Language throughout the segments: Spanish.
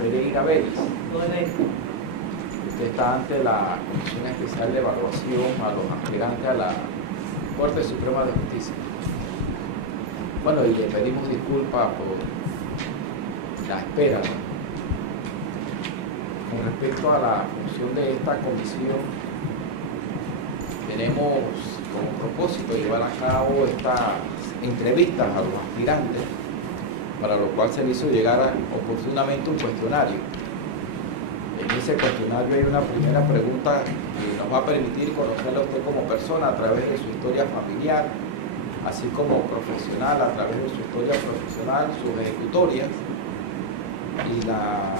Pereira Vélez. Correcto. Usted está ante la Comisión Especial de Evaluación a los aspirantes a la Corte Suprema de Justicia. Bueno, y le pedimos disculpas por la espera. Con respecto a la función de esta comisión, tenemos como propósito llevar a cabo estas entrevistas a los aspirantes, para lo cual se le hizo llegar oportunamente un cuestionario. En ese cuestionario hay una primera pregunta que nos va a permitir conocerle a usted como persona a través de su historia familiar, así como profesional a través de su historia profesional, sus ejecutorias y las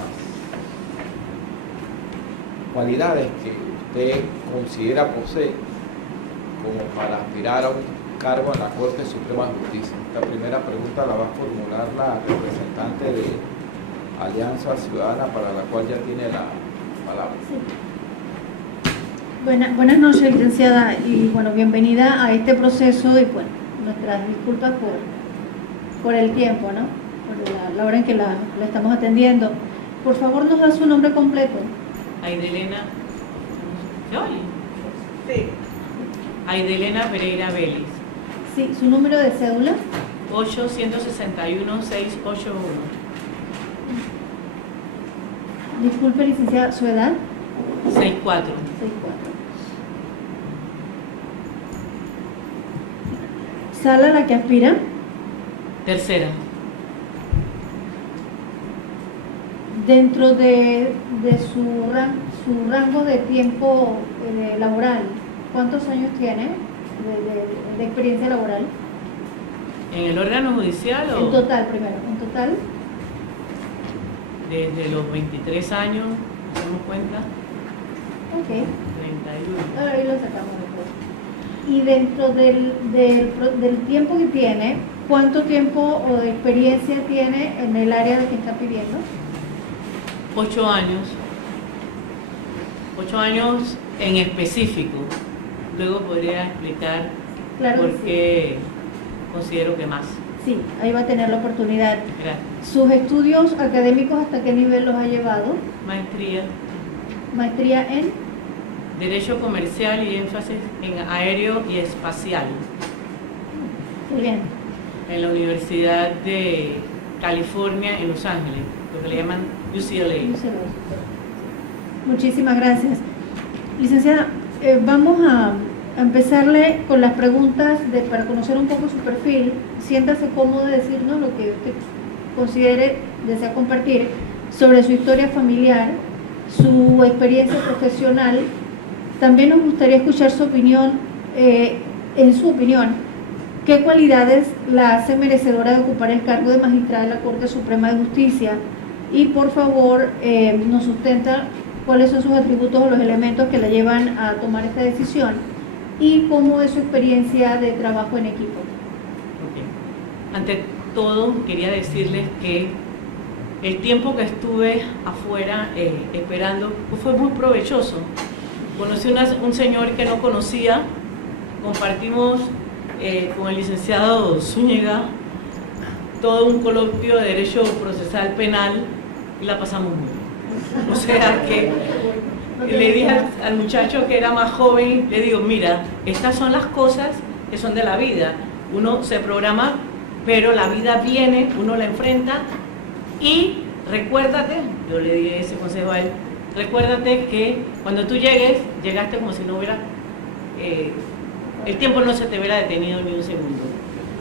cualidades que usted considera posee como para aspirar a un cargo en la Corte Suprema de Justicia. Esta primera pregunta la va a formular la representante de Alianza Ciudadana, para la cual ya tiene la palabra. Sí. Buenas noches, licenciada, y bueno, bienvenida a este proceso y bueno, nuestras disculpas por el tiempo, ¿no? Por la hora en que la estamos atendiendo. Por favor, nos da su nombre completo. Aidelena. ¿Se oye? Sí. Aidelena Pereira Vélez. Sí, su número de cédula. 8-161-681. Disculpe, licenciada, su edad. 64. 64. ¿Sala a la que aspira? Tercera. Dentro de su rango de tiempo laboral, ¿cuántos años tiene de experiencia laboral? ¿En el órgano judicial o...? En total, primero, en total. Desde los 23 años, ¿hacemos cuenta? Ok, 31. ahí lo sacamos después. Y dentro del tiempo que tiene, ¿cuánto tiempo o de experiencia tiene en el área de que está pidiendo? 8 años. 8 años en específico. Luego podría explicar Claro por que sí. qué considero que más. Sí, ahí va a tener la oportunidad. Gracias. ¿Sus estudios académicos hasta qué nivel los ha llevado? Maestría, Maestría en Derecho Comercial y énfasis en aéreo y espacial Muy bien. en la Universidad de California en Los Ángeles, lo que le llaman UCLA. Muchísimas gracias. Licenciada, vamos a empezarle con las preguntas para conocer un poco su perfil. Siéntase cómodo de decirnos lo que usted considere, desea compartir sobre su historia familiar, su experiencia profesional. También nos gustaría escuchar su opinión, en su opinión, ¿qué cualidades la hacen merecedora de ocupar el cargo de magistrada de la Corte Suprema de Justicia? Y por favor, nos sustenta cuáles son sus atributos o los elementos que la llevan a tomar esta decisión y cómo es su experiencia de trabajo en equipo. Ok. Ante todo, quería decirles que el tiempo que estuve afuera esperando fue muy provechoso. Conocí un señor que no conocía, compartimos con el licenciado Zúñiga todo un coloquio de Derecho Procesal Penal y la pasamos muy bien. O sea que le dije al muchacho que era más joven, le digo, mira, estas son las cosas que son de la vida. Uno se programa, pero la vida viene, uno la enfrenta y recuérdate, yo le di ese consejo a él, recuérdate que cuando tú llegaste como si no hubiera, el tiempo no se te hubiera detenido ni un segundo.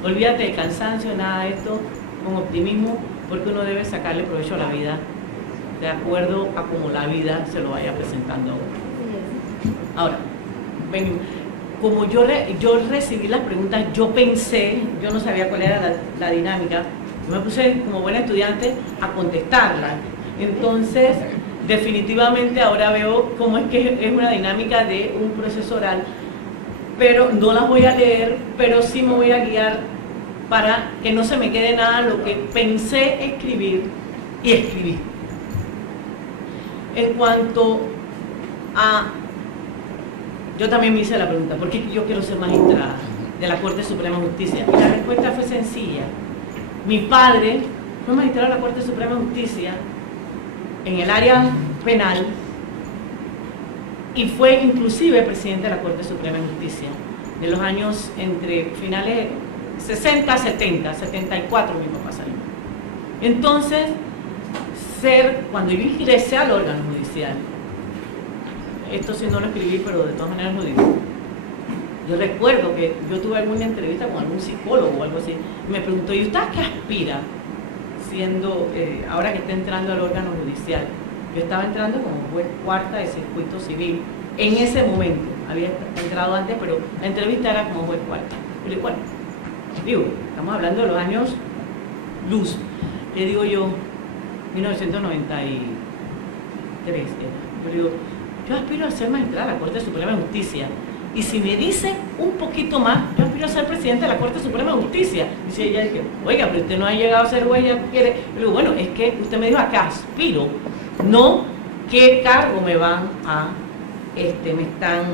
Olvídate del cansancio, nada de esto, con optimismo, porque uno debe sacarle provecho a la vida de acuerdo a cómo la vida se lo vaya presentando. Ahora, como yo recibí las preguntas, yo pensé, yo no sabía cuál era la dinámica, yo me puse como buena estudiante a contestarla. Entonces, definitivamente ahora veo cómo es que es una dinámica de un proceso oral, pero no las voy a leer, pero sí me voy a guiar para que no se me quede nada lo que pensé escribir y escribí. En cuanto a... Yo también me hice la pregunta, ¿por qué yo quiero ser magistrada de la Corte Suprema de Justicia? Y la respuesta fue sencilla. Mi padre fue magistrado de la Corte Suprema de Justicia en el área penal y fue inclusive presidente de la Corte Suprema de Justicia de los años entre finales 60, 70, 74 mi papá salió. Entonces, cuando yo ingresé al órgano judicial, esto sí no lo escribí, pero de todas maneras lo digo. Yo recuerdo que yo tuve alguna entrevista con algún psicólogo o algo así, y me preguntó, ¿y usted a qué aspira siendo, ahora que está entrando al órgano judicial? Yo estaba entrando como juez cuarta de circuito civil, en ese momento, había entrado antes, pero la entrevista era como juez cuarta. Y le digo, bueno, estamos hablando de los años luz, le digo yo, 1993, yo le digo, yo aspiro a ser magistrada de la Corte Suprema de Justicia. Y si me dice un poquito más, yo aspiro a ser presidente de la Corte Suprema de Justicia. Dice ella, oiga, pero usted no ha llegado a ser juez, ya quiere. Le digo, bueno, es que usted me dijo a qué aspiro, no qué cargo me van a, me están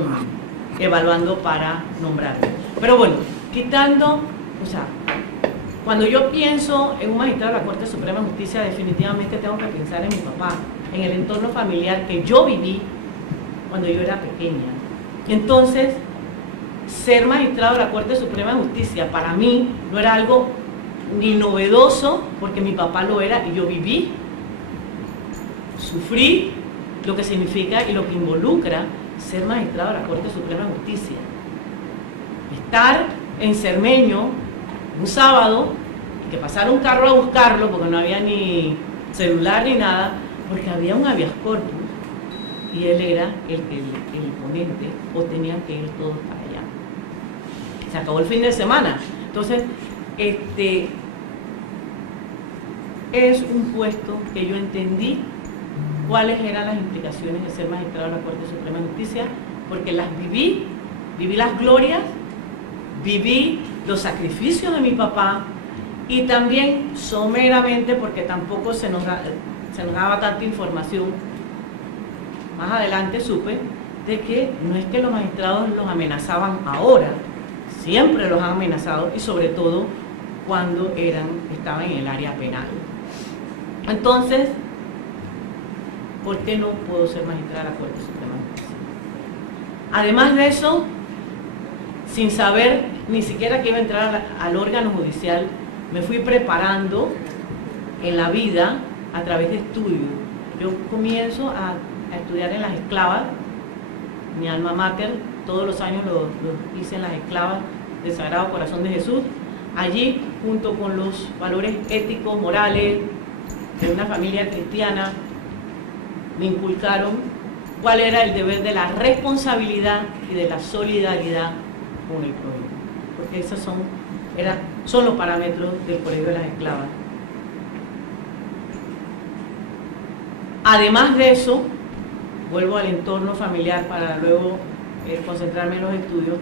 evaluando para nombrarme. Pero bueno, quitando, o sea, cuando yo pienso en un magistrado de la Corte Suprema de Justicia, definitivamente tengo que pensar en mi papá, en el entorno familiar que yo viví cuando yo era pequeña. Entonces, ser magistrado de la Corte Suprema de Justicia para mí no era algo ni novedoso, porque mi papá lo era y yo viví, sufrí lo que significa y lo que involucra ser magistrado de la Corte Suprema de Justicia. Estar en Cermeño un sábado, que pasara un carro a buscarlo porque no había ni celular ni nada, porque había un habeas corpus y él era el ponente, o tenían que ir todos para allá. Se acabó el fin de semana. Entonces, es un puesto que yo entendí cuáles eran las implicaciones de ser magistrado de la Corte Suprema de Justicia, porque las viví las glorias, viví los sacrificios de mi papá, y también someramente, porque tampoco se nos daba tanta información. Más adelante supe de que no es que los magistrados los amenazaban ahora, siempre los han amenazado, y sobre todo cuando estaban en el área penal. Entonces, ¿por qué no puedo ser magistrada de la Corte Suprema de Justicia? Además de eso, sin saber ni siquiera que iba a entrar al órgano judicial, me fui preparando en la vida a través de estudios. Yo comienzo a estudiar en las esclavas, mi alma mater, todos los años lo hice en las esclavas del Sagrado Corazón de Jesús. Allí, junto con los valores éticos, morales, de una familia cristiana, me inculcaron cuál era el deber de la responsabilidad y de la solidaridad con el prójimo, porque esos son los parámetros del Colegio de las Esclavas. Además de eso, vuelvo al entorno familiar para luego concentrarme en los estudios.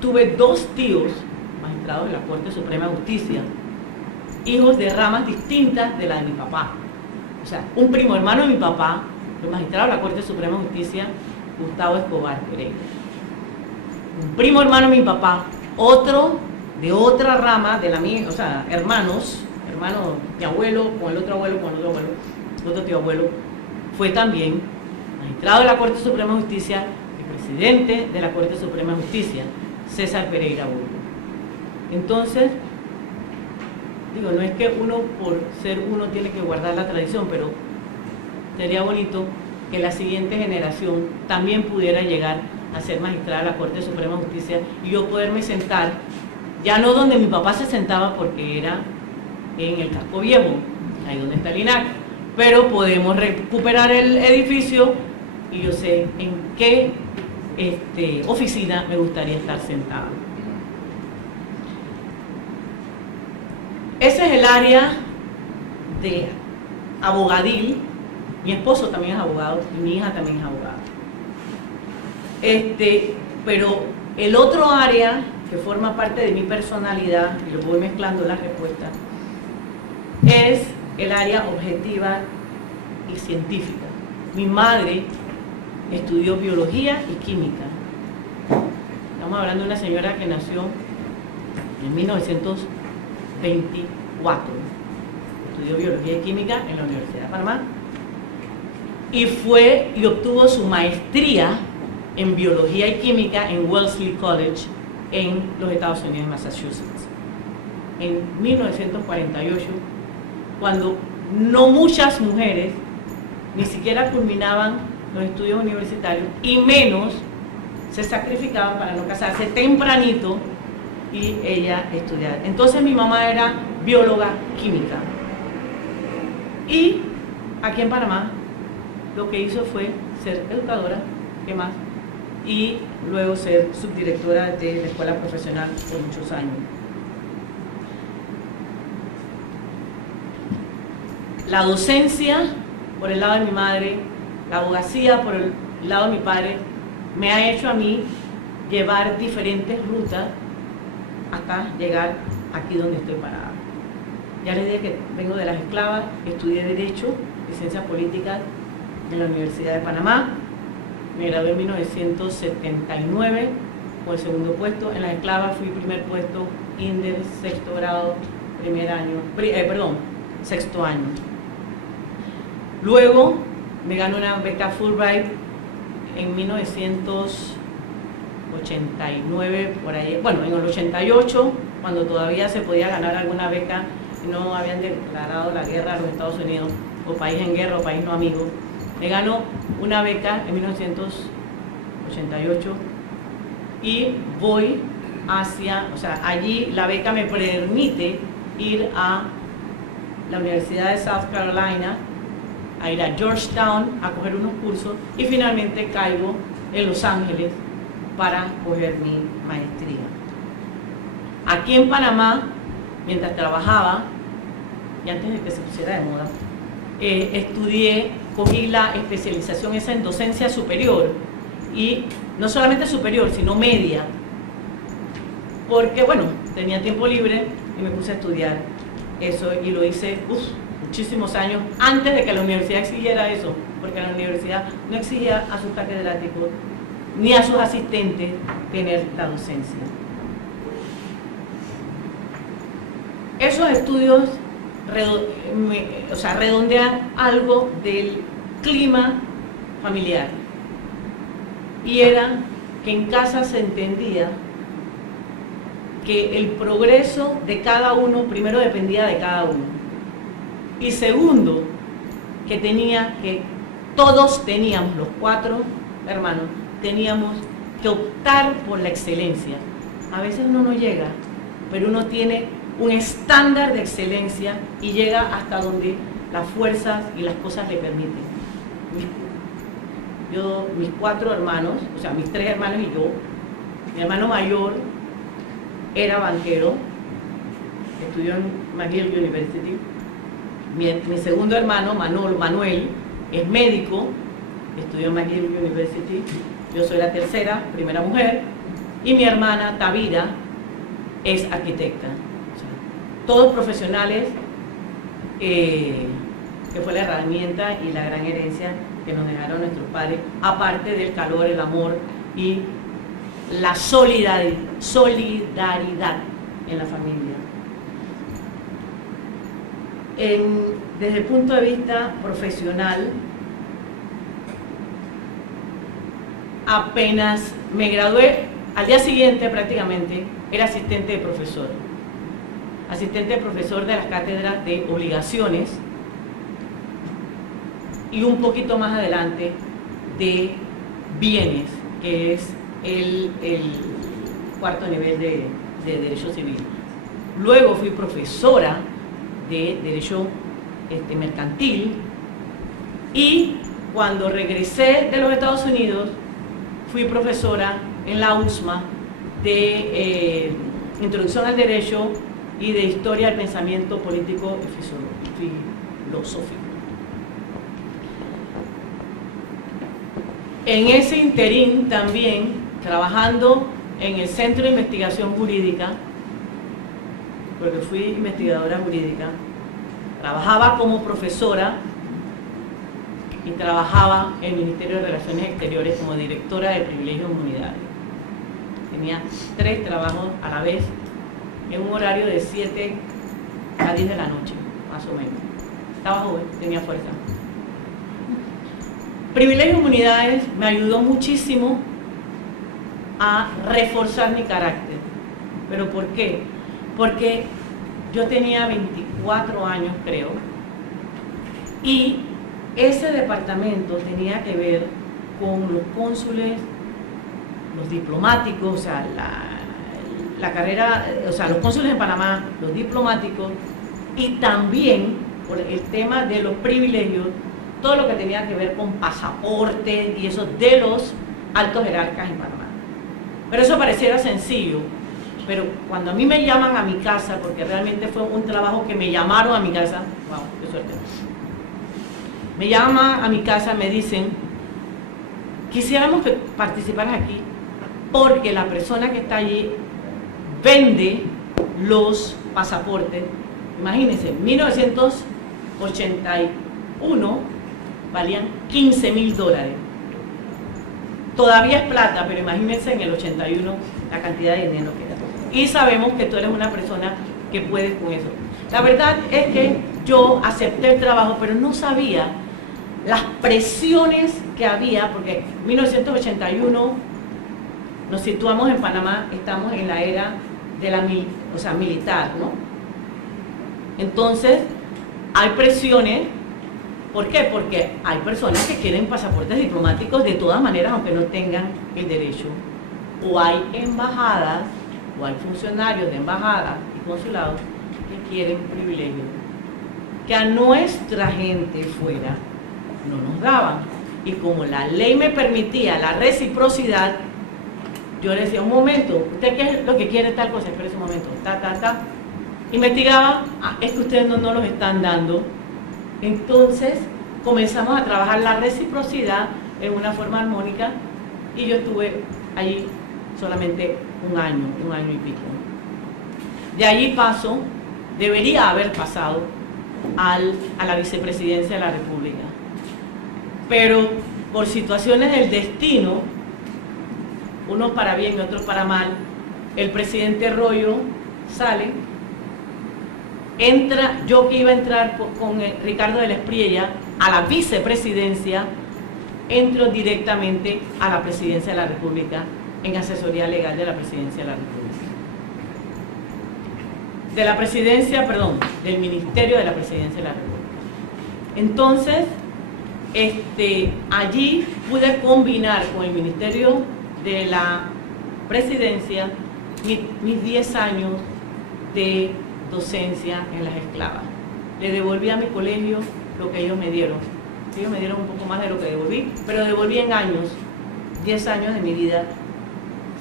Tuve 2 tíos magistrados de la Corte Suprema de Justicia, hijos de ramas distintas de la de mi papá. O sea, un primo hermano de mi papá, el magistrado de la Corte Suprema de Justicia, Gustavo Escobar Pereira. Un primo hermano de mi papá, otro de otra rama de la mía, o sea, hermano, mi abuelo, con el otro abuelo, otro tío abuelo, fue también magistrado de la Corte Suprema de Justicia y presidente de la Corte Suprema de Justicia, César Pereira Burgos. Entonces, digo, no es que uno por ser uno tiene que guardar la tradición, pero sería bonito que la siguiente generación también pudiera llegar a ser magistrada de la Corte Suprema de Justicia y yo poderme sentar, ya no donde mi papá se sentaba porque era en el Casco Viejo, ahí donde está el INAC, pero podemos recuperar el edificio y yo sé en qué oficina me gustaría estar sentada. Ese es el área de abogadil. Mi esposo también es abogado y mi hija también es abogada. Pero el otro área que forma parte de mi personalidad, y lo voy mezclando las respuestas, es el área objetiva y científica. Mi madre estudió biología y química. Estamos hablando de una señora que nació en 1924. estudió Biología y Química en la Universidad de Panamá y obtuvo su maestría en Biología y Química en Wellesley College en los Estados Unidos de Massachusetts. En 1948, cuando no muchas mujeres ni siquiera culminaban los estudios universitarios y menos se sacrificaban para no casarse tempranito y ella estudiar. Entonces mi mamá era bióloga química y aquí en Panamá lo que hizo fue ser educadora, ¿qué más? Y luego ser subdirectora de la escuela profesional por muchos años. La docencia por el lado de mi madre, la abogacía por el lado de mi padre, me ha hecho a mí llevar diferentes rutas hasta llegar aquí donde estoy parada. Ya les dije que vengo de las esclavas, estudié Derecho y Ciencias Políticas en la Universidad de Panamá, me gradué en 1979 con el segundo puesto. En las esclavas fui primer puesto, Inder, sexto grado, sexto año. Luego me ganó una beca Fulbright en 1989, por ahí, bueno, en el 88, cuando todavía se podía ganar alguna beca y no habían declarado la guerra a los Estados Unidos, o país en guerra o país no amigo. Me ganó una beca en 1988 y voy hacia, o sea, allí la beca me permite ir a la Universidad de South Carolina, a ir a Georgetown a coger unos cursos y finalmente caigo en Los Ángeles para coger mi maestría. Aquí en Panamá, mientras trabajaba y antes de que se pusiera de moda, cogí la especialización esa en docencia superior, y no solamente superior, sino media, porque bueno, tenía tiempo libre y me puse a estudiar eso y lo hice muchísimos años antes de que la universidad exigiera eso, porque la universidad no exigía a sus catedráticos ni a sus asistentes tener la docencia. Esos estudios redondean algo del clima familiar, y era que en casa se entendía que el progreso de cada uno primero dependía de cada uno, y segundo, que todos teníamos, los 4 hermanos, teníamos que optar por la excelencia. A veces uno no llega, pero uno tiene un estándar de excelencia y llega hasta donde las fuerzas y las cosas le permiten. Mis 4 hermanos, o sea, mis 3 hermanos y yo, mi hermano mayor era banquero, estudió en McGill University. Mi segundo hermano, Manuel, es médico, estudió en McGill University. Yo soy la primera mujer, y mi hermana Tavira es arquitecta. O sea, todos profesionales, que fue la herramienta y la gran herencia que nos dejaron nuestros padres, aparte del calor, el amor y la solidaridad en la familia. Desde el punto de vista profesional, apenas me gradué, al día siguiente prácticamente era asistente de profesor de las cátedras de obligaciones, y un poquito más adelante de bienes, que es el cuarto nivel de Derecho Civil. Luego fui profesora de Derecho Mercantil, y cuando regresé de los Estados Unidos fui profesora en la USMA de Introducción al Derecho y de Historia del Pensamiento Político y Filosófico. En ese interín también, trabajando en el Centro de Investigación Jurídica, porque fui investigadora jurídica, trabajaba como profesora y trabajaba en el Ministerio de Relaciones Exteriores como directora de privilegios humanitarios. Tenía 3 trabajos a la vez en un horario de 7 a 10 de la noche, más o menos. Estaba joven, tenía fuerza. Privilegios Humanidades me ayudó muchísimo a reforzar mi carácter. ¿Pero por qué? Porque yo tenía 24 años, creo, y ese departamento tenía que ver con los cónsules, los diplomáticos, o sea, la carrera, o sea, los cónsules en Panamá, los diplomáticos, y también por el tema de los privilegios, todo lo que tenía que ver con pasaportes y eso de los altos jerarcas en Panamá. Pero eso pareciera sencillo, pero cuando a mí me llaman a mi casa, porque realmente fue un trabajo que me llamaron a mi casa, wow, qué suerte, me llaman a mi casa, me dicen, quisiéramos que participaras aquí, porque la persona que está allí vende los pasaportes. Imagínense, en 1981 valían $15,000. Todavía es plata, pero imagínense en el 81 la cantidad de dinero que era. Y sabemos que tú eres una persona que puedes con eso. La verdad es que yo acepté el trabajo, pero no sabía las presiones que había, porque en 1981 nos situamos en Panamá, estamos en la era de la militar, ¿no? Entonces, hay presiones. ¿Por qué? Porque hay personas que quieren pasaportes diplomáticos de todas maneras, aunque no tengan el derecho. O hay embajadas, o hay funcionarios de embajadas y consulados que quieren privilegios, que a nuestra gente fuera no nos daban. Y como la ley me permitía la reciprocidad, yo le decía, un momento, ¿usted qué es lo que quiere tal cosa? Espera un momento, investigaba, es que ustedes no los están dando. Entonces comenzamos a trabajar la reciprocidad en una forma armónica y yo estuve allí solamente un año y pico. De allí debería haber pasado a la vicepresidencia de la República. Pero por situaciones del destino, unos para bien y otros para mal, el presidente Royo sale, entra, yo que iba a entrar con Ricardo de la Espriella a la vicepresidencia, entro directamente a la presidencia de la República en asesoría legal de la presidencia de la República. Del Ministerio de la Presidencia de la República. Entonces, allí pude combinar con el Ministerio de la Presidencia mis 10 años de docencia en las esclavas. Le devolví a mi colegio lo que ellos me dieron. Ellos me dieron un poco más de lo que devolví, pero devolví en años, 10 años de mi vida.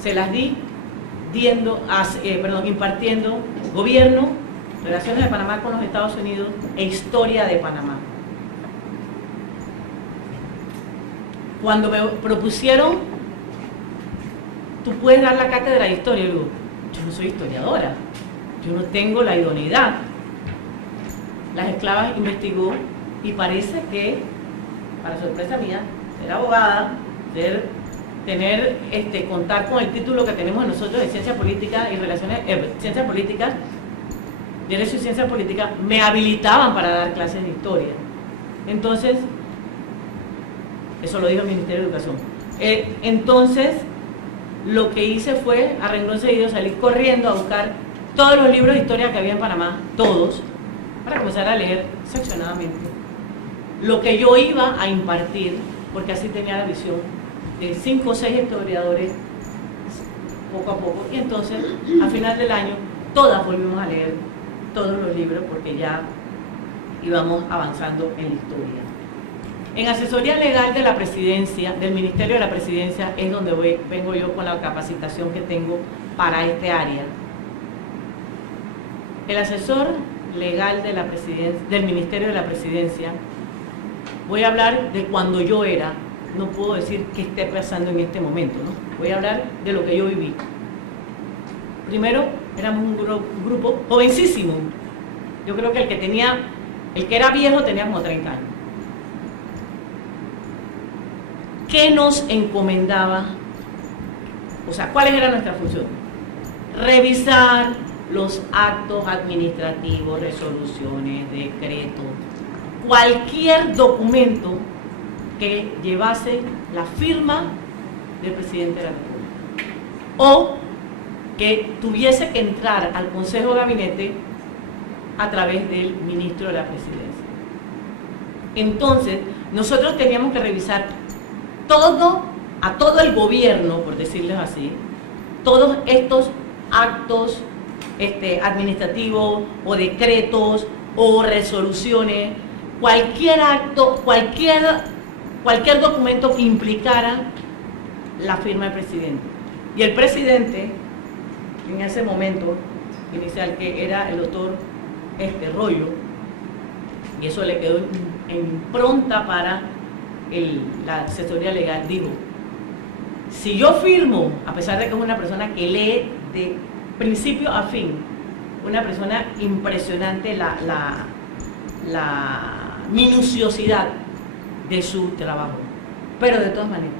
Se las di impartiendo gobierno, relaciones de Panamá con los Estados Unidos e historia de Panamá. Cuando me propusieron, tú puedes dar la cátedra de historia, yo digo, yo no soy historiadora, yo no tengo la idoneidad. Las esclavas investigó y parece que, para sorpresa mía, ser abogada, contar con el título que tenemos nosotros de Ciencia Política y Relaciones, Ciencias Políticas, Derecho y Ciencia Política, me habilitaban para dar clases de historia. Entonces, eso lo dijo el Ministerio de Educación. Entonces, lo que hice fue, a renglón seguido, salir corriendo a buscar todos los libros de historia que había en Panamá, todos, para comenzar a leer seccionadamente lo que yo iba a impartir, porque así tenía la visión de 5 o 6 historiadores poco a poco. Y entonces, al final del año, todas volvimos a leer todos los libros porque ya íbamos avanzando en la historia. En asesoría legal de la presidencia, del Ministerio de la Presidencia, es donde vengo yo con la capacitación que tengo para este área. El asesor legal de la presidencia, del Ministerio de la Presidencia, voy a hablar de cuando yo era, no puedo decir qué esté pasando en este momento, ¿no? Voy a hablar de lo que yo viví. Primero, éramos un grupo jovencísimo. Yo creo que el que era viejo tenía como 30 años. ¿Qué nos encomendaba? O sea, ¿cuáles eran nuestras funciones? Revisar los actos administrativos, resoluciones, decretos, cualquier documento que llevase la firma del presidente de la República o que tuviese que entrar al Consejo de Gabinete a través del ministro de la Presidencia. Entonces, nosotros teníamos que revisar a todo el gobierno, por decirles así, todos estos actos administrativos o decretos o resoluciones, cualquier acto, cualquier documento que implicara la firma del presidente. Y el presidente, en ese momento inicial, que era el doctor Rollo, y eso le quedó en impronta para la asesoría legal, digo, si yo firmo, a pesar de que es una persona que lee de principio a fin, una persona impresionante la minuciosidad de su trabajo, pero de todas maneras,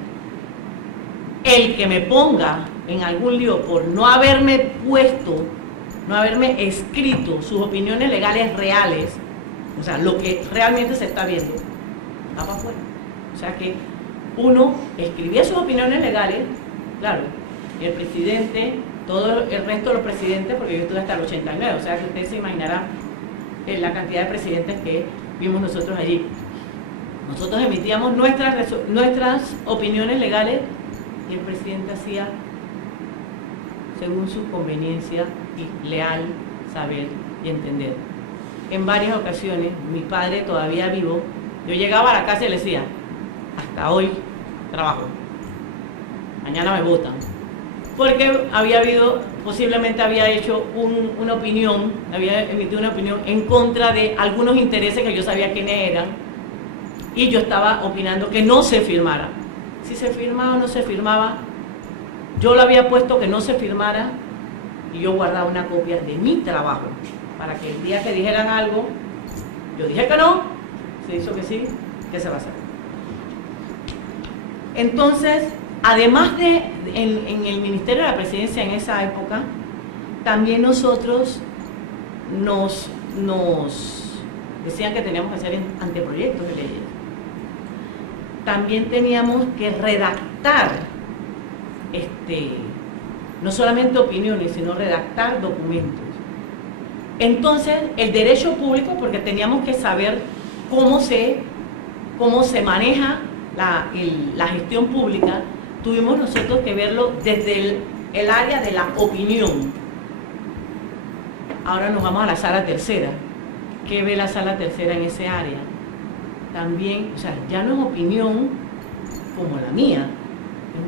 el que me ponga en algún lío por no haberme escrito sus opiniones legales reales, o sea, lo que realmente se está viendo, va para afuera. O sea que uno escribía sus opiniones legales, claro, y el presidente, todo el resto de los presidentes, porque yo estuve hasta el 89, o sea que ustedes se imaginarán la cantidad de presidentes que vimos nosotros allí. Nosotros emitíamos nuestras opiniones legales y el presidente hacía según su conveniencia y leal saber y entender. En varias ocasiones, mi padre todavía vivo, yo llegaba a la casa y le decía, hasta hoy trabajo, mañana me votan, porque posiblemente había hecho una opinión, había emitido una opinión en contra de algunos intereses que yo sabía quiénes eran, y yo estaba opinando que no se firmara. Si se firmaba o no se firmaba, yo lo había puesto que no se firmara, y yo guardaba una copia de mi trabajo, para que el día que dijeran algo, yo dije que no, se hizo que sí, que se va a hacer. Entonces, además de en el Ministerio de la Presidencia en esa época, también nosotros nos decían que teníamos que hacer anteproyectos de leyes. También teníamos que redactar, no solamente opiniones, sino redactar documentos. Entonces, el derecho público, porque teníamos que saber cómo se maneja la gestión pública, tuvimos nosotros que verlo desde el área de la opinión. Ahora nos vamos a la sala tercera. ¿Qué ve la sala tercera en ese área? También, o sea, ya no es opinión como la mía, es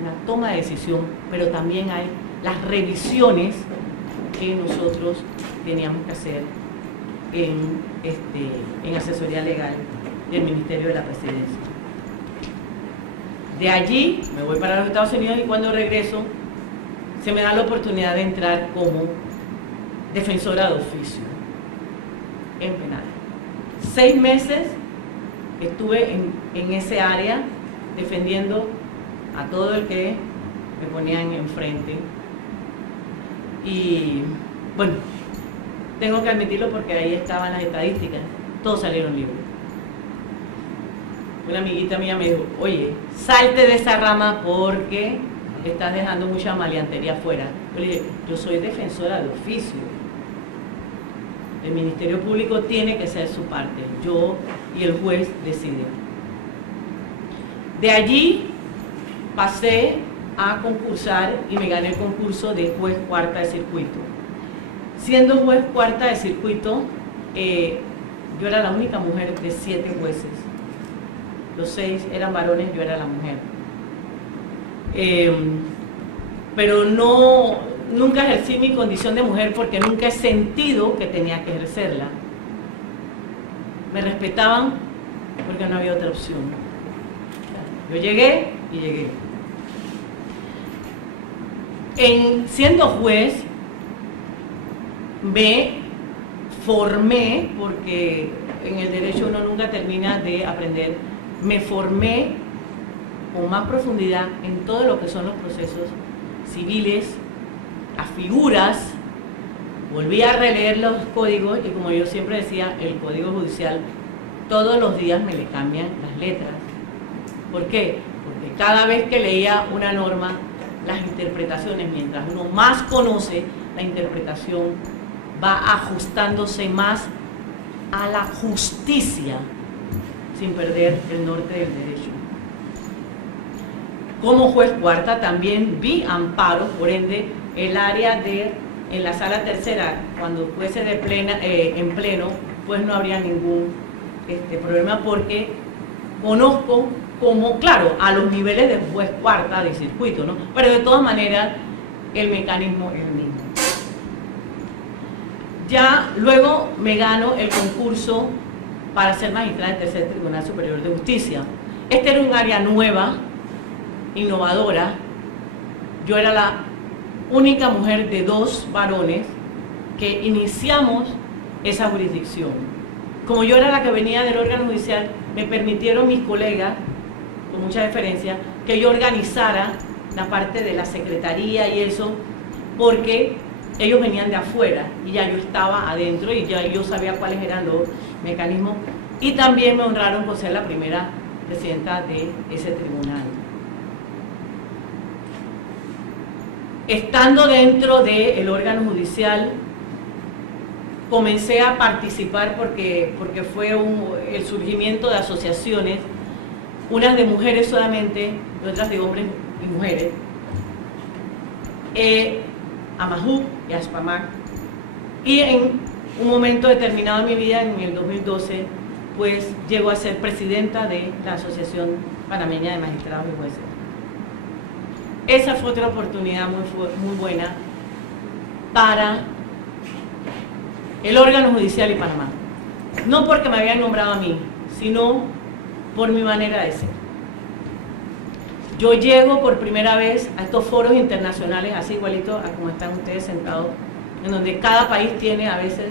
una toma de decisión, pero también hay las revisiones que nosotros teníamos que hacer en asesoría legal del Ministerio de la Presidencia. De allí me voy para los Estados Unidos y cuando regreso se me da la oportunidad de entrar como defensora de oficio en penal. 6 meses estuve en ese área defendiendo a todo el que me ponían enfrente. Y bueno, tengo que admitirlo porque ahí estaban las estadísticas, todos salieron libres. Una amiguita mía me dijo, oye, salte de esa rama porque estás dejando mucha maleantería afuera. Yo le dije, yo soy defensora de oficio. El Ministerio Público tiene que hacer su parte, yo y el juez deciden. De allí pasé a concursar y me gané el concurso de juez cuarta de circuito. Siendo juez cuarta de circuito, yo era la única mujer de 7 jueces. Los 6 eran varones, yo era la mujer. Pero nunca ejercí mi condición de mujer porque nunca he sentido que tenía que ejercerla. Me respetaban porque no había otra opción. Yo llegué y llegué. Siendo juez, me formé, porque en el derecho uno nunca termina de aprender, me formé con más profundidad en todo lo que son los procesos civiles, las figuras volví a releer los códigos y, como yo siempre decía, el Código Judicial todos los días me le cambian las letras. ¿Por qué? Porque cada vez que leía una norma, las interpretaciones, mientras uno más conoce, la interpretación va ajustándose más a la justicia, sin perder el norte del derecho. Como juez cuarta también vi amparos, por ende, el área en la sala tercera, cuando fuese en pleno, pues no habría ningún problema, porque conozco como, claro, a los niveles de juez cuarta de circuito, ¿no? Pero de todas maneras, el mecanismo es el mismo. Ya luego me gano el concurso para ser magistrada del Tercer Tribunal Superior de Justicia. Este era un área nueva, innovadora. Yo era la única mujer de 2 varones que iniciamos esa jurisdicción. Como yo era la que venía del órgano judicial, me permitieron mis colegas, con mucha deferencia, que yo organizara la parte de la secretaría y eso, porque ellos venían de afuera y ya yo estaba adentro y ya yo sabía cuáles eran los mecanismos, y también me honraron por ser la primera presidenta de ese tribunal. Estando dentro del órgano judicial, comencé a participar porque fue el surgimiento de asociaciones, unas de mujeres solamente y otras de hombres y mujeres, Amajuc y Aspamac, y en un momento determinado de mi vida, en el 2012, pues llego a ser presidenta de la Asociación Panameña de Magistrados y Jueces. Esa fue otra oportunidad muy buena para el órgano judicial y Panamá. No porque me habían nombrado a mí, sino por mi manera de ser. Yo llego por primera vez a estos foros internacionales, así igualito a como están ustedes sentados, en donde cada país tiene a veces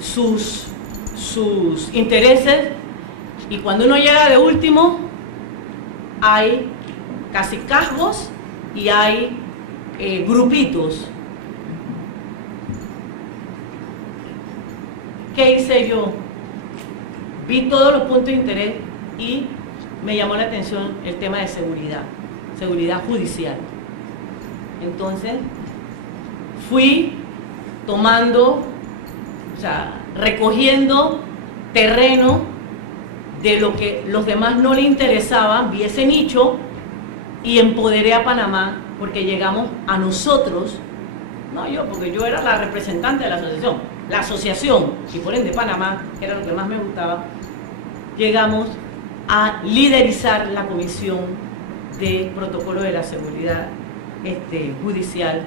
sus intereses, y cuando uno llega de último, hay cacicazgos y hay grupitos. ¿Qué hice yo? Vi todos los puntos de interés y me llamó la atención el tema de seguridad judicial. Entonces, fui recogiendo terreno de lo que los demás no les interesaba, vi ese nicho y empoderé a Panamá, porque llegamos a nosotros, no yo, porque yo era la representante de la asociación, y por ende Panamá, que era lo que más me gustaba, llegamos a liderizar la comisión de protocolo de la seguridad judicial,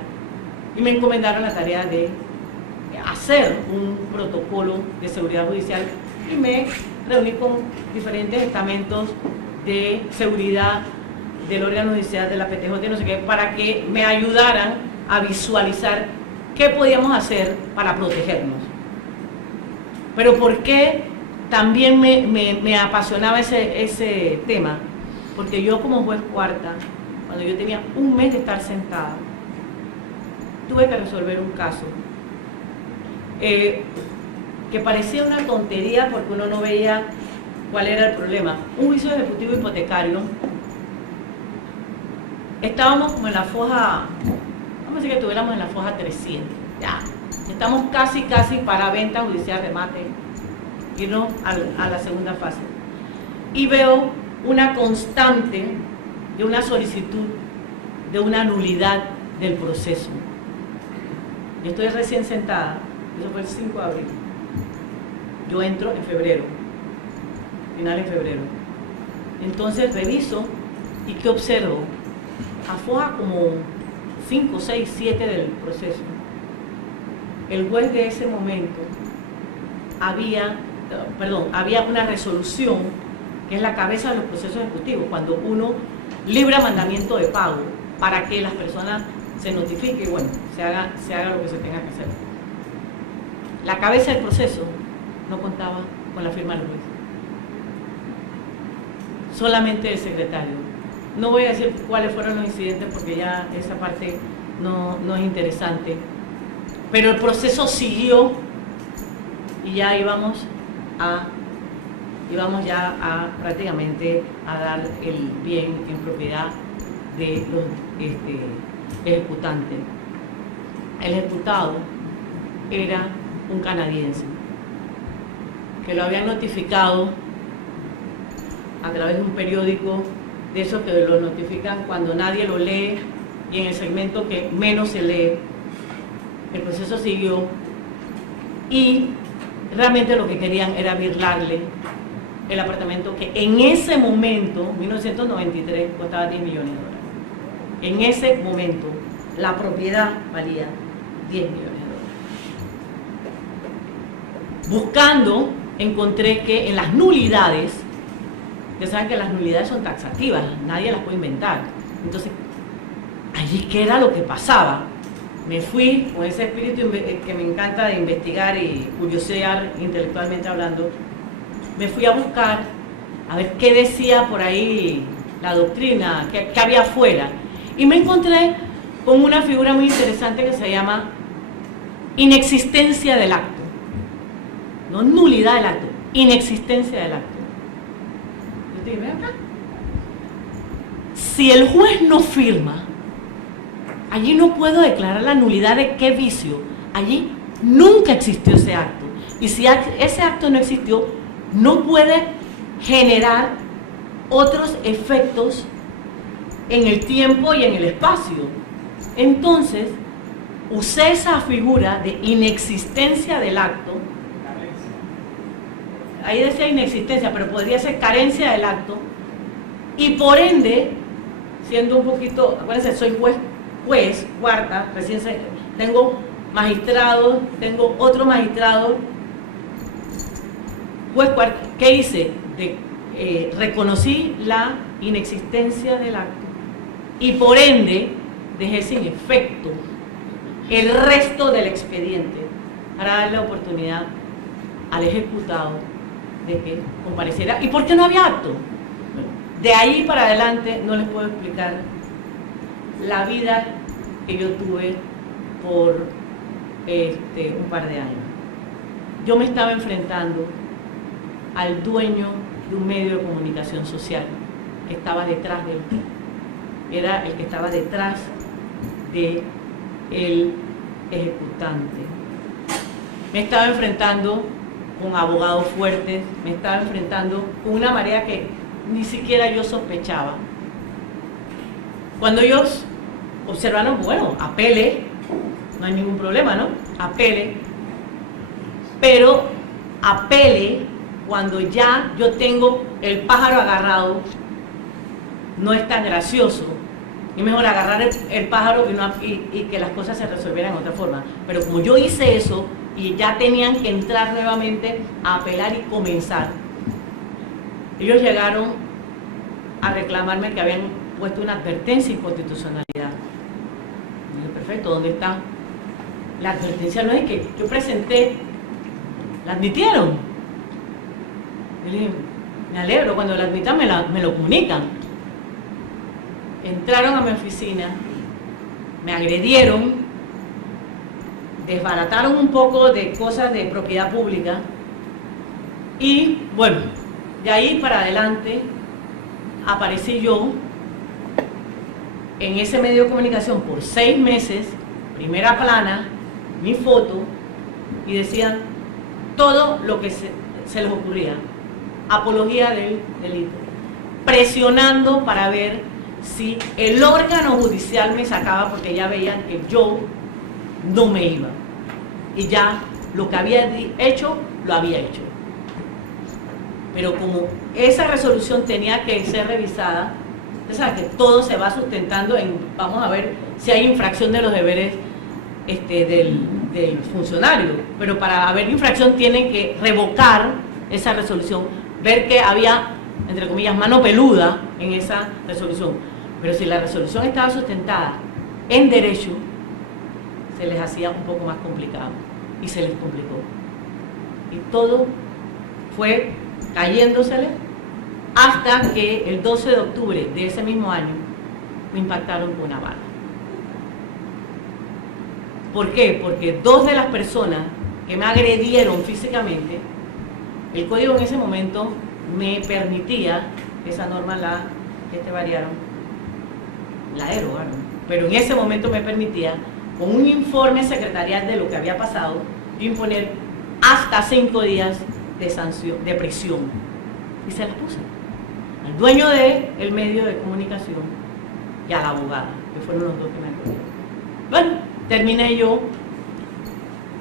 y me encomendaron la tarea de hacer un protocolo de seguridad judicial, y me reuní con diferentes estamentos de seguridad del órgano judicial, de la PTJ y no sé qué, para que me ayudaran a visualizar qué podíamos hacer para protegernos. Pero ¿por qué también me apasionaba ese tema? Porque yo, como juez cuarta, cuando yo tenía un mes de estar sentada, tuve que resolver un caso que parecía una tontería porque uno no veía cuál era el problema. Un juicio ejecutivo hipotecario. Estábamos como en la foja, vamos a decir que estuviéramos en la foja 300, ya, estamos casi para venta judicial, remate, irnos a la segunda fase. Y veo una constante de una solicitud de una nulidad del proceso. Yo estoy recién sentada, eso fue el 5 de abril. Yo entro en febrero, final de febrero. Entonces reviso y ¿qué observo? A foja como 5, 6, 7 del proceso. El juez de ese momento había una resolución que es la cabeza de los procesos ejecutivos, cuando uno libra mandamiento de pago para que las personas se notifiquen y bueno, se haga lo que se tenga que hacer. La cabeza del proceso no contaba con la firma del juez, solamente el secretario. No voy a decir cuáles fueron los incidentes porque ya esa parte no es interesante, Pero el proceso siguió y ya íbamos ya a prácticamente a dar el bien en propiedad de los ejecutantes. El ejecutado era un canadiense que lo habían notificado a través de un periódico, de esos que lo notifican cuando nadie lo lee y en el segmento que menos se lee. El proceso siguió y realmente lo que querían era birlarle el apartamento que en ese momento, 1993, costaba 10 millones de dólares. En ese momento, la propiedad valía 10 millones de dólares. Buscando, encontré que en las nulidades, ya saben que las nulidades son taxativas, nadie las puede inventar. Entonces, allí qué era lo que pasaba. Me fui con ese espíritu que me encanta de investigar y curiosear intelectualmente hablando. Me fui a buscar a ver qué decía por ahí la doctrina, qué había afuera. Y me encontré con una figura muy interesante que se llama inexistencia del acto. No nulidad del acto, inexistencia del acto. Yo te digo, ven acá. Si el juez no firma, allí no puedo declarar la nulidad de qué vicio. Allí nunca existió ese acto. Y si ese acto no existió, no puede generar otros efectos en el tiempo y en el espacio. Entonces, usé esa figura de inexistencia del acto. Ahí decía inexistencia, pero podría ser carencia del acto. Y por ende, siendo un poquito, acuérdense, soy juez, cuarta, recién tengo magistrados, tengo otro magistrado, juez cuarta. ¿Qué hice? Reconocí la inexistencia del acto y por ende dejé sin efecto el resto del expediente para darle la oportunidad al ejecutado de que compareciera. ¿Y por qué no había acto? Bueno, de ahí para adelante no les puedo explicar la vida que yo tuve por un par de años. Yo me estaba enfrentando al dueño de un medio de comunicación social que estaba detrás de él. Era el que estaba detrás del ejecutante. Me estaba enfrentando con abogados fuertes, me estaba enfrentando con una marea que ni siquiera yo sospechaba. Cuando ellos observaron, bueno, apele, no hay ningún problema, ¿no? Apele, pero apele cuando ya yo tengo el pájaro agarrado, no es tan gracioso. Es mejor agarrar el pájaro y que las cosas se resolvieran de otra forma. Pero como yo hice eso y ya tenían que entrar nuevamente a apelar y comenzar, ellos llegaron a reclamarme que habían puesto una advertencia de inconstitucionalidad. Y dije, perfecto, ¿dónde está? La advertencia no es que yo presenté, la admitieron. Y le dije, me alegro, cuando la admitan me lo comunican. Entraron a mi oficina, me agredieron, desbarataron un poco de cosas de propiedad pública y bueno, de ahí para adelante aparecí yo en ese medio de comunicación por 6 meses, primera plana, mi foto, y decían todo lo que se les ocurría, apología del delito, presionando para ver si el órgano judicial me sacaba, porque ya veían que yo no me iba y ya lo que había hecho, lo había hecho. Pero como esa resolución tenía que ser revisada, ustedes saben que todo se va sustentando en, vamos a ver si hay infracción de los deberes del funcionario, pero para haber infracción tienen que revocar esa resolución, ver que había, entre comillas, mano peluda en esa resolución. Pero si la resolución estaba sustentada en derecho, se les hacía un poco más complicado y se les complicó. Y todo fue cayéndosele hasta que el 12 de octubre de ese mismo año me impactaron con una bala. ¿Por qué? Porque dos de las personas que me agredieron físicamente, el código en ese momento me permitía, esa norma la variaron, la derogaron, pero en ese momento me permitía, con un informe secretarial de lo que había pasado, imponer hasta 5 días de sanción, de prisión. Y se las puse al dueño del medio de comunicación y a la abogada, que fueron los dos que me acogieron. Bueno, terminé yo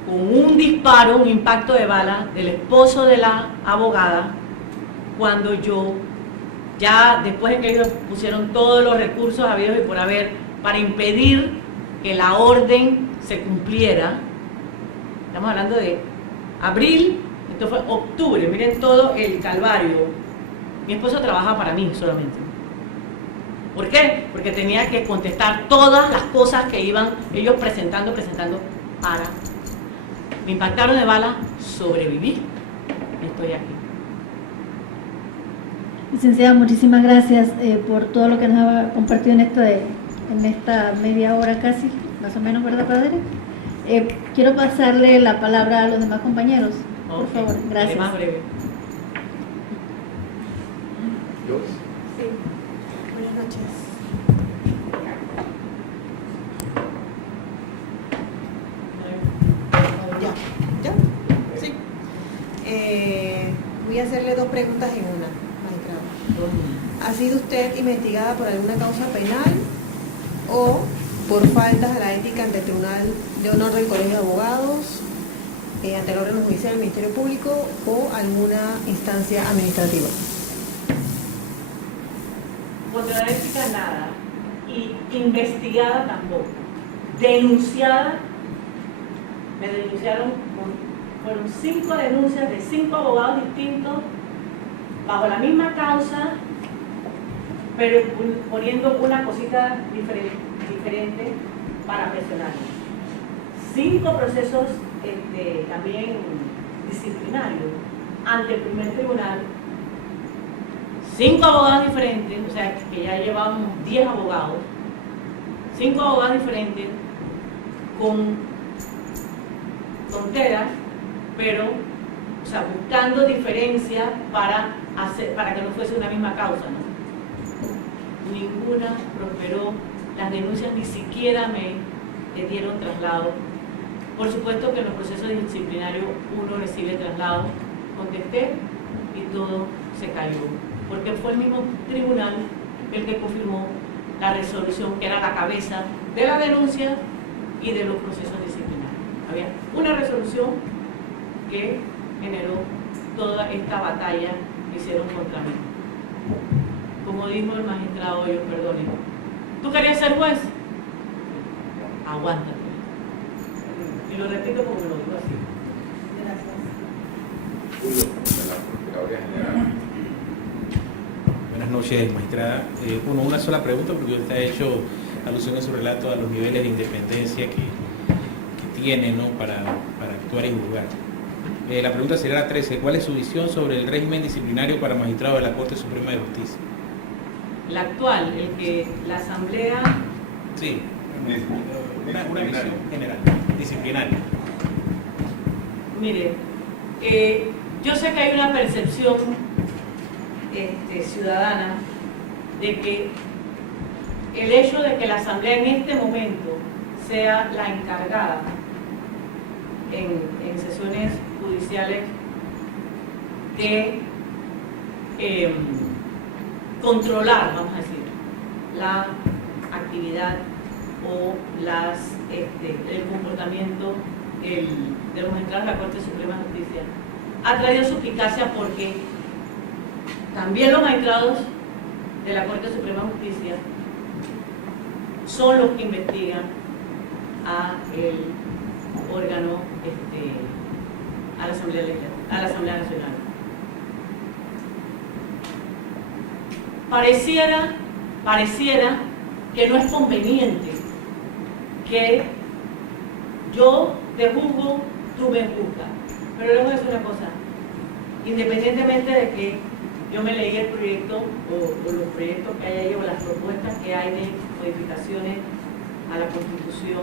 con un disparo, un impacto de bala del esposo de la abogada, cuando yo, ya después de que ellos pusieron todos los recursos habidos y por haber para impedir que la orden se cumpliera, estamos hablando de abril, esto fue octubre, miren todo el calvario. Mi esposo trabaja para mí solamente. ¿Por qué? Porque tenía que contestar todas las cosas que iban ellos presentando para. Me impactaron de bala, sobreviví, estoy aquí. Licenciada, muchísimas gracias por todo lo que nos ha compartido en esta media hora casi, más o menos, ¿verdad, padre? Quiero pasarle la palabra a los demás compañeros, por favor. Gracias. Más breve. ¿Yo? Sí. Buenas noches. ¿Ya? Sí. Voy a hacerle 2 preguntas en una, magistrado. ¿Ha sido usted investigada por alguna causa penal o por faltas a la ética ante el Tribunal de Honor del Colegio de Abogados, ante el órgano judicial del Ministerio Público o alguna instancia administrativa? Contra la ética nada, y investigada tampoco. Denunciada, me denunciaron, fueron 5 denuncias de 5 abogados distintos, bajo la misma causa, pero poniendo una cosita diferente para presionarme. 5 procesos también disciplinarios ante el primer tribunal, 5 abogados diferentes, o sea que ya llevábamos 10 abogados, 5 abogados diferentes con fronteras, pero o sea, buscando diferencias para que no fuese una misma causa, ¿no? Ninguna prosperó, las denuncias ni siquiera me dieron traslado. Por supuesto que en los procesos disciplinarios uno recibe traslado, contesté y todo se cayó, porque fue el mismo tribunal el que confirmó la resolución, que era la cabeza de la denuncia y de los procesos disciplinarios. Había una resolución que generó toda esta batalla que hicieron contra mí. Como dijo el magistrado, yo perdone, ¿tú querías ser juez? Aguántate. Y lo repito como lo digo así. Gracias. Julio, de la Procuraduría General. Buenas noches, magistrada. Una sola pregunta, porque usted ha hecho alusión en su relato a los niveles de independencia que tiene, ¿no?, para actuar y juzgar. La pregunta sería la 13. ¿Cuál es su visión sobre el régimen disciplinario para magistrados de la Corte Suprema de Justicia? La actual, el que la Asamblea... Sí, una visión general, disciplinaria. Mire, yo sé que hay una percepción ciudadana de que el hecho de que la Asamblea en este momento sea la encargada en sesiones judiciales de controlar, vamos a decir, la actividad o el comportamiento de los magistrados de la Corte Suprema de Justicia, ha traído suspicacia porque también los magistrados de la Corte Suprema de Justicia son los que investigan a el órgano, a la Asamblea Nacional. Pareciera que no es conveniente que yo te juzgo, tú me juzgas. Pero les voy a decir una cosa, independientemente de que yo me leí el proyecto o los proyectos que hay ahí o las propuestas que hay de modificaciones a la Constitución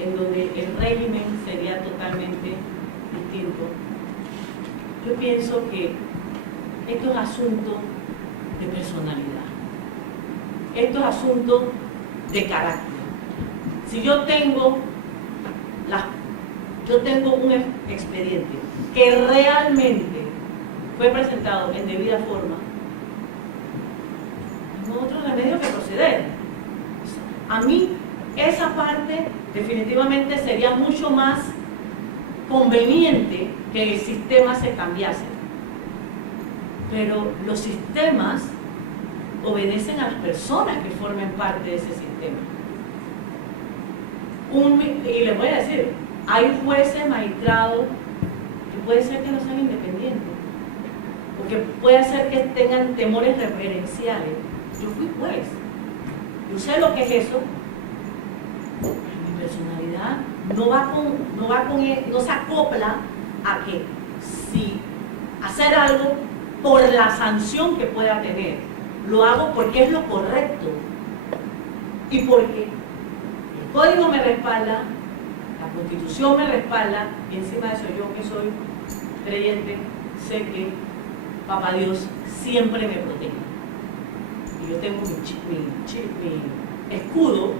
en donde el régimen sería totalmente distinto. Yo pienso que esto es asunto de personalidad, esto es asunto de carácter. Si yo tengo un expediente que realmente fue presentado en debida forma, no hay otro remedio que proceder. A mí esa parte definitivamente sería mucho más conveniente que el sistema se cambiase. Pero los sistemas obedecen a las personas que formen parte de ese sistema. Y les voy a decir, hay jueces, magistrados, que puede ser que no sean independientes, porque puede ser que tengan temores reverenciales. Yo fui juez, yo sé lo que es eso, pero mi personalidad no se acopla a que si hacer algo por la sanción que pueda tener, lo hago porque es lo correcto y porque el código me respalda, la Constitución me respalda, y encima de eso yo que soy creyente sé que Papá Dios siempre me protege. Y yo tengo mi escudo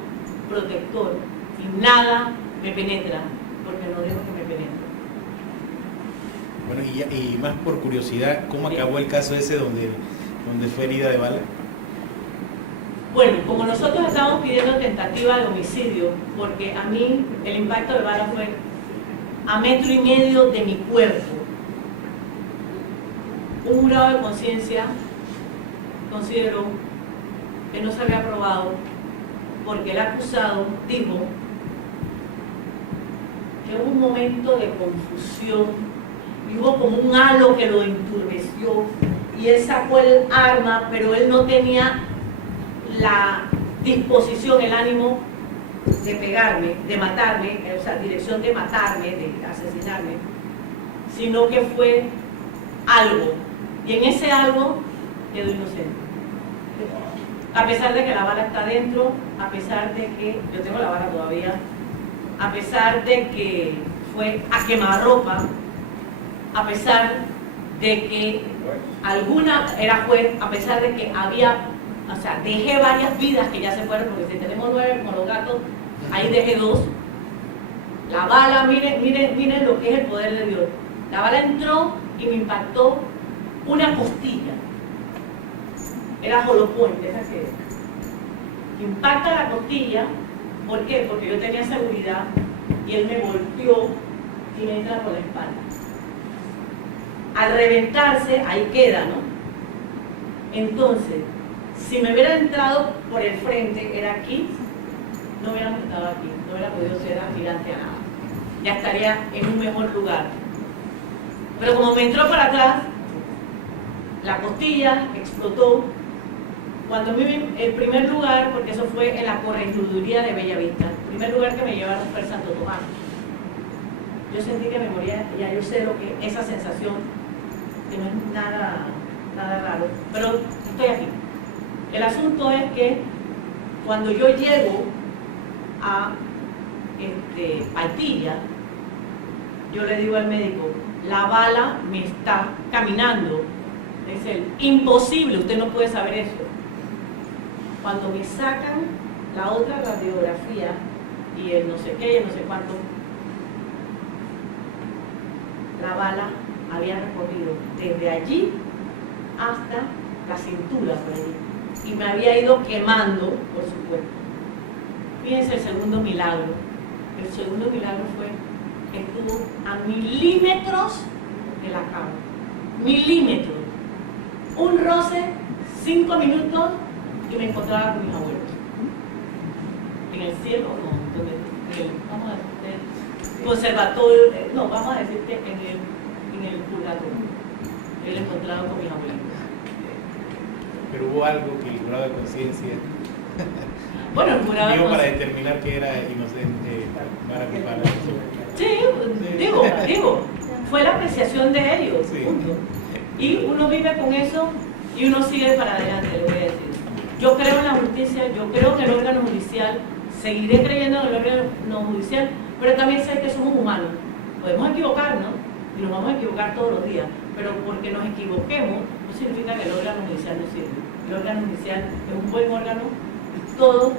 protector y nada me penetra, porque no dejo que me penetre. Bueno, y más por curiosidad, ¿cómo acabó el caso ese donde fue herida de bala? Bueno, como nosotros estábamos pidiendo tentativa de homicidio, porque a mí el impacto de bala fue a 1,5 metros de mi cuerpo, un jurado de conciencia consideró que no se había aprobado porque el acusado dijo que hubo un momento de confusión y hubo como un halo que lo enturbeció y él sacó el arma, pero él no tenía la disposición, el ánimo de pegarme, de matarme, o sea, dirección de matarme, de asesinarme, sino que fue algo, y en ese algo quedó inocente. A pesar de que la bala está dentro, a pesar de que, yo tengo la bala todavía, a pesar de que fue a quemarropa, a pesar de que era juez, a pesar de que o sea, dejé varias vidas que ya se fueron, porque si tenemos 9 como los gatos, ahí dejé 2. La bala, miren lo que es el poder de Dios. La bala entró y me impactó una costilla. Era hollow point, esa que impacta la costilla. ¿Por qué? Porque yo tenía seguridad y él me golpeó y me entra por la espalda. Al reventarse, ahí queda, ¿no? Entonces, si me hubiera entrado por el frente, era aquí, no hubiéramos estado aquí, no hubiera podido ser aspirante a nada. Ya estaría en un mejor lugar. Pero como me entró para atrás, la costilla explotó. Cuando el primer lugar, porque eso fue en la corregiduría de Bellavista, el primer lugar que me llevaron fue el Santo Tomás. Yo sentí que me moría, ya yo sé lo que esa sensación, que no es nada raro, pero estoy aquí. El asunto es que cuando yo llego a Paitilla, yo le digo al médico, la bala me está caminando. Es el imposible, usted no puede saber eso. Cuando me sacan la otra radiografía y el no sé qué y el no sé cuánto, la bala había recorrido desde allí hasta la cintura por allí y me había ido quemando por su cuerpo. Fíjense el segundo milagro. El segundo milagro fue que estuvo a milímetros de la cama. Milímetros. Un roce, 5 minutos y me encontraba con mis abuelos. En el cielo, no, vamos a decir, conservatorio, no, vamos a decirte en el purgatorio. Él encontrado con mis abuelos. Pero hubo algo que el jurado de conciencia bueno, el jurado de para determinar que era inocente para culpar. Sí, digo, fue la apreciación de ellos. Sí. Punto. Y uno vive con eso y uno sigue para adelante, le voy a decir. Yo creo en la justicia, yo creo que el órgano judicial seguiré creyendo en el órgano judicial, pero también sé que somos humanos. Podemos equivocarnos, y nos vamos a equivocar todos los días, pero porque nos equivoquemos no significa que el órgano judicial no sirve. El órgano judicial es un buen órgano, todo,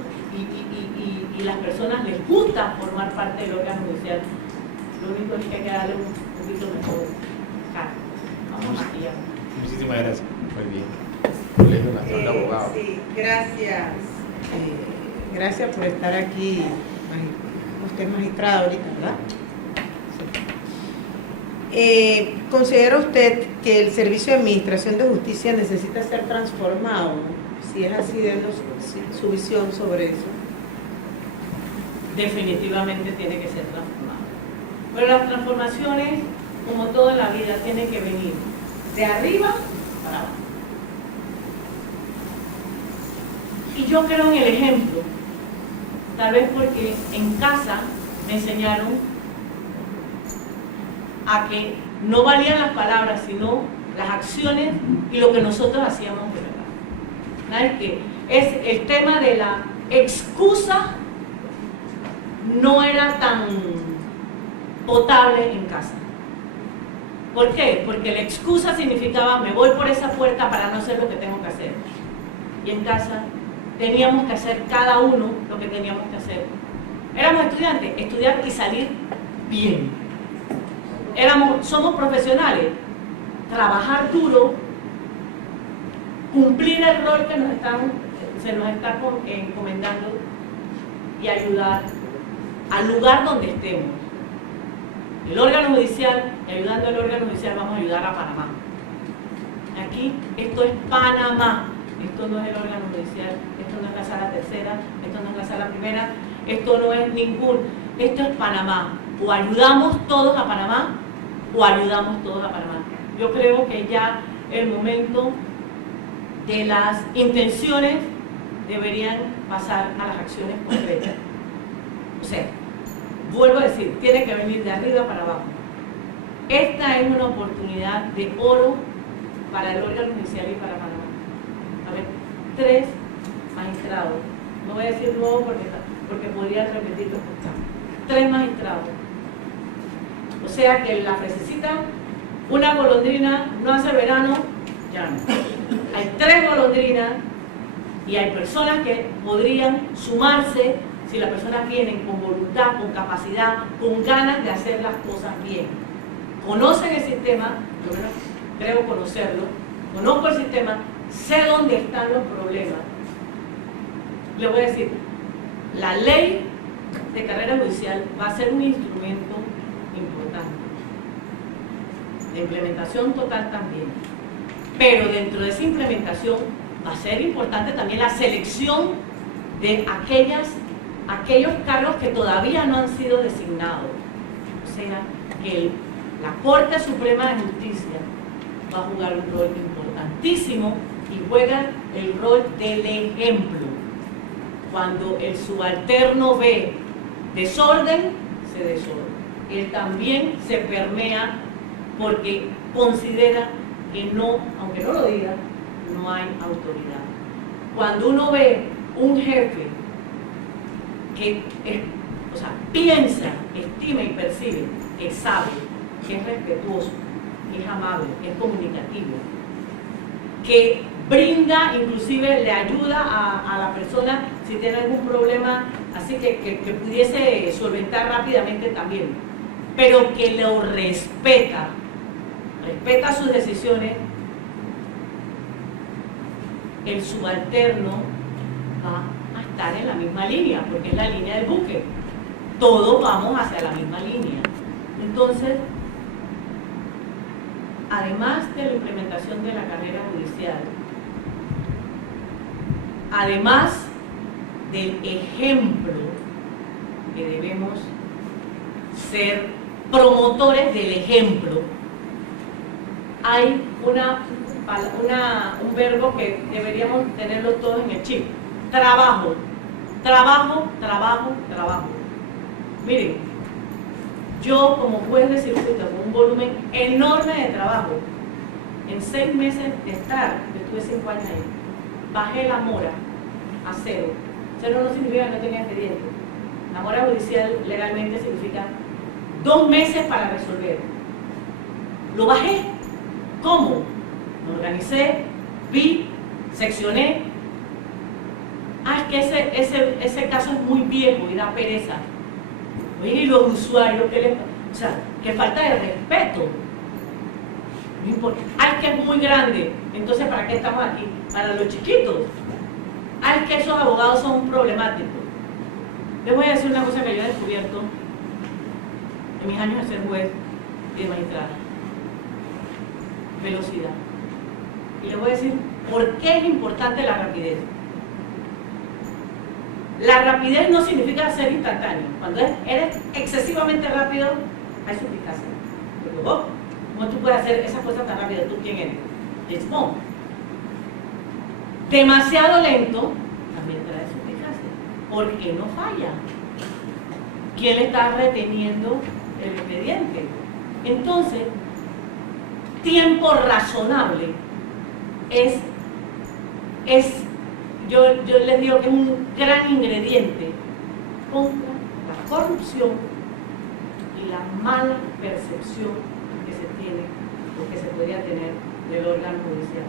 y las personas les gusta formar parte del órgano judicial. Lo único es que hay que darle un poquito mejor cara. Vamos allá. Muchísimas gracias. Muy bien. Colegio Nacional de Abogados. Sí, gracias. Gracias por estar aquí. Usted es magistrada ahorita, ¿verdad? Sí. ¿Considera usted que el Servicio de Administración de Justicia necesita ser transformado? Si es así, denos su visión sobre eso. Definitivamente tiene que ser transformado. Pero las transformaciones, como todo en la vida, tienen que venir de arriba para abajo. Y yo creo en el ejemplo, tal vez porque en casa me enseñaron a que no valían las palabras, sino las acciones y lo que nosotros hacíamos de verdad. ¿Sabes qué? Es el tema de la excusa no era tan potable en casa. ¿Por qué? Porque la excusa significaba me voy por esa puerta para no hacer lo que tengo que hacer. Y en casa teníamos que hacer cada uno lo que teníamos que hacer. Éramos estudiantes, estudiar y salir bien. Somos profesionales, trabajar duro, cumplir el rol que se nos está encomendando y ayudar al lugar donde estemos. El órgano judicial, ayudando al órgano judicial, vamos a ayudar a Panamá. Aquí, esto es Panamá, esto no es el órgano judicial, esto no es la sala tercera, esto no es la sala primera, esto no es esto es Panamá. O ayudamos todos a Panamá, o ayudamos todos a Panamá. Yo creo que ya el momento de las intenciones deberían pasar a las acciones concretas. O sea, vuelvo a decir, tiene que venir de arriba para abajo. Esta es una oportunidad de oro para el órgano judicial y para Panamá. A ver, 3 magistrados. No voy a decir nuevo porque podría repetirlo. 3 magistrados. O sea que la frasecita, una golondrina no hace verano, ya no. Hay 3 golondrinas y hay personas que podrían sumarse si las personas vienen con voluntad, con capacidad, con ganas de hacer las cosas bien. Conocen el sistema, yo creo conocerlo, conozco el sistema, sé dónde están los problemas. Le voy a decir, la ley de carrera judicial va a ser un instrumento importante. La implementación total también. Pero dentro de esa implementación va a ser importante también la selección de aquellos cargos que todavía no han sido designados. O sea, que la Corte Suprema de Justicia va a jugar un rol importantísimo y juega el rol del ejemplo. Cuando el subalterno ve desorden, se desorden. Él también se permea porque considera que no, aunque no lo diga, no hay autoridad. Cuando uno ve un jefe que piensa, estima y percibe, que sabe, que es respetuoso, que es amable, que es comunicativo, que brinda, inclusive le ayuda a la persona si tiene algún problema, así que pudiese solventar rápidamente también, pero que lo respeta sus decisiones, el subalterno va a estar en la misma línea, porque es la línea del buque. Todos vamos hacia la misma línea. Entonces, además de la implementación de la carrera judicial, además del ejemplo que debemos ser promotores del ejemplo, hay un verbo que deberíamos tenerlo todos en el chip: trabajo, trabajo, trabajo, trabajo. Miren, yo como juez de circuito con un volumen enorme de trabajo, en 6 meses de estar, que estuve 5 años ahí, bajé la mora a 0 Cero no significa que no tenía expediente. La mora judicial legalmente significa 2 meses para resolver. Lo bajé. ¿Cómo? Me organicé, vi, seccioné. Es que ese caso es muy viejo y da pereza. Oye, y los usuarios, ¿qué les pasa? O sea, qué falta de respeto. No importa. Es que es muy grande. Entonces, ¿para qué estamos aquí? Para los chiquitos. Es que esos abogados son problemáticos. Les voy a decir una cosa que yo he descubierto en mis años de ser juez y de magistrada. Velocidad. Y les voy a decir por qué es importante la rapidez. La rapidez no significa ser instantáneo. Cuando eres excesivamente rápido, hay suplicación. Pero vos, ¿cómo tú puedes hacer esas cosas tan rápidas? ¿Tú quién eres? James Bond. Demasiado lento, también trae suplicación. Porque no falla. ¿Quién le está reteniendo el expediente? Entonces, tiempo razonable yo les digo que es un gran ingrediente contra la corrupción y la mala percepción que se tiene o que se podría tener del órgano judicial.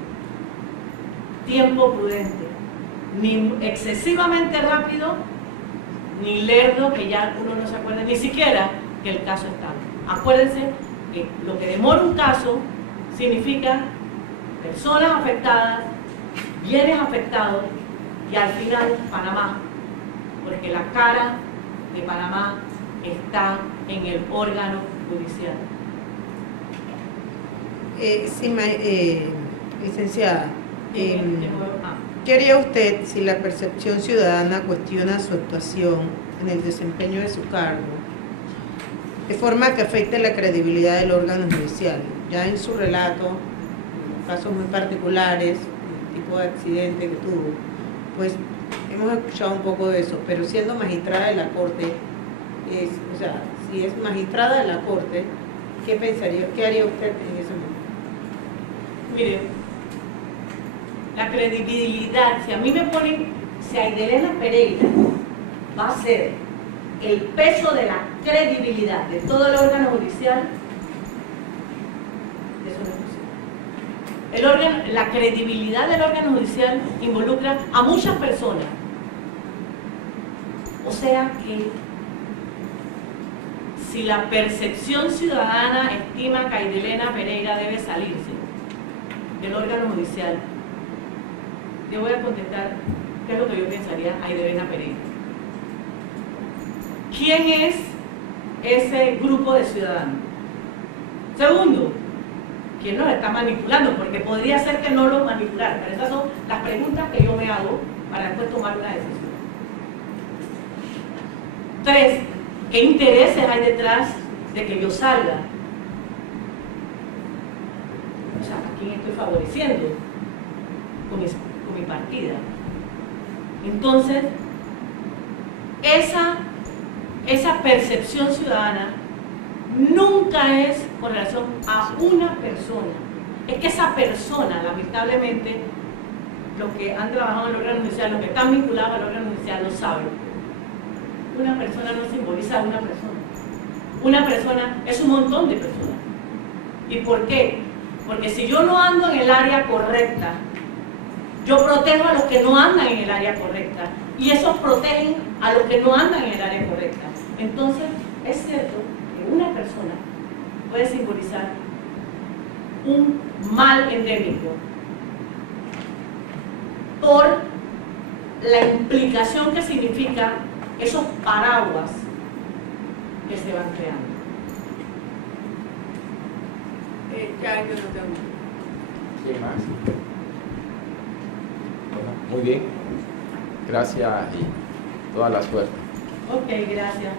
Tiempo prudente, ni excesivamente rápido, ni lerdo que ya uno no se acuerde ni siquiera que el caso está. Acuérdense que lo que demora un caso significa personas afectadas, bienes afectados y al final Panamá, porque la cara de Panamá está en el órgano judicial. Licenciada, ¿qué haría usted si la percepción ciudadana cuestiona su actuación en el desempeño de su cargo de forma que afecte la credibilidad del órgano judicial? Ya en su relato, casos muy particulares, el tipo de accidente que tuvo, pues hemos escuchado un poco de eso, pero siendo magistrada de la Corte, o sea, si es magistrada de la Corte, ¿qué pensaría, qué haría usted en ese momento? Mire, la credibilidad, si a mí me ponen, si Aidelena Pereira va a ser el peso de la credibilidad de todo el órgano judicial, eso no es posible. La credibilidad del órgano judicial involucra a muchas personas. O sea que si la percepción ciudadana estima que Aidelena Pereira debe salirse del órgano judicial, yo voy a contestar qué es lo que yo pensaría Aidelena Pereira. ¿Quién es ese grupo de ciudadanos? Segundo, ¿quién nos está manipulando? Porque podría ser que no lo manipularan, pero esas son las preguntas que yo me hago para después tomar una decisión. 3, ¿qué intereses hay detrás de que yo salga? O sea, ¿a quién estoy favoreciendo con mi partida? Entonces, esa percepción ciudadana nunca es con relación a una persona. Es que esa persona, lamentablemente, los que han trabajado en el órgano judicial, los que están vinculados al órgano judicial lo saben. Una persona no simboliza a una persona. Una persona es un montón de personas. ¿Y por qué? Porque si yo no ando en el área correcta, yo protejo a los que no andan en el área correcta y esos protegen a los que no andan en el área correcta. Entonces, es cierto que una persona puede simbolizar un mal endémico por la implicación que significa esos paraguas que se van creando. Ya, yo no tengo. ¿Quién más? Bueno, muy bien. Gracias y toda la suerte. Ok, gracias.